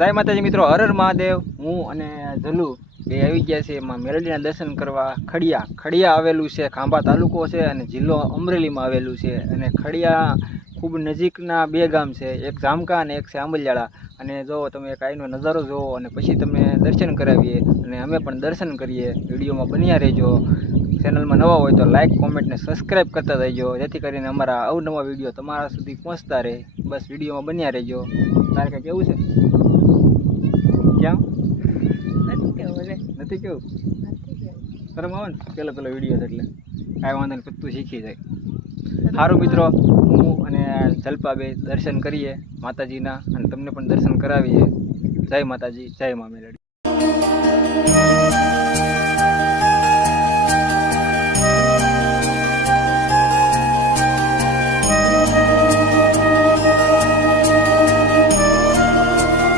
જય માતાજી મિત્રો, હર હર મહાદેવ। હું અને જલુ બે આવી ગયા છે એમાં મેલડીના દર્શન કરવા। ખડિયા આવેલું છે, ખાંભા તાલુકો છે અને જિલ્લો અમરેલીમાં આવેલું છે। અને ખડિયા ખૂબ નજીકના બે ગામ છે, એક જામકા અને એક છે આંબલિયાળા। અને જો તમે એક અહીંનો નજારો જોવો અને પછી તમે દર્શન કરાવીએ અને અમે પણ દર્શન કરીએ। વિડીયોમાં બન્યા રહેજો। ચેનલમાં નવા હોય તો લાઇક, કોમેન્ટ ને સબસ્ક્રાઈબ કરતા રહેજો, જેથી કરીને અમારા અવનવા વિડીયો તમારા સુધી પહોંચતા રહે। બસ વિડીયોમાં બન્યા રહેજો। તારે કંઈ કેવું છે? કેમ નથી કેવું? શરમ આવે ને પેલો વિડીયો એટલે કાંઈ વાંધો નહીં, તું શીખી જાય। સારું મિત્રો, હું અને જલ્પા બે દર્શન કરીએ માતાજીના અને તમને પણ દર્શન કરાવીએ। જય માતાજી, જય મા મેલડી।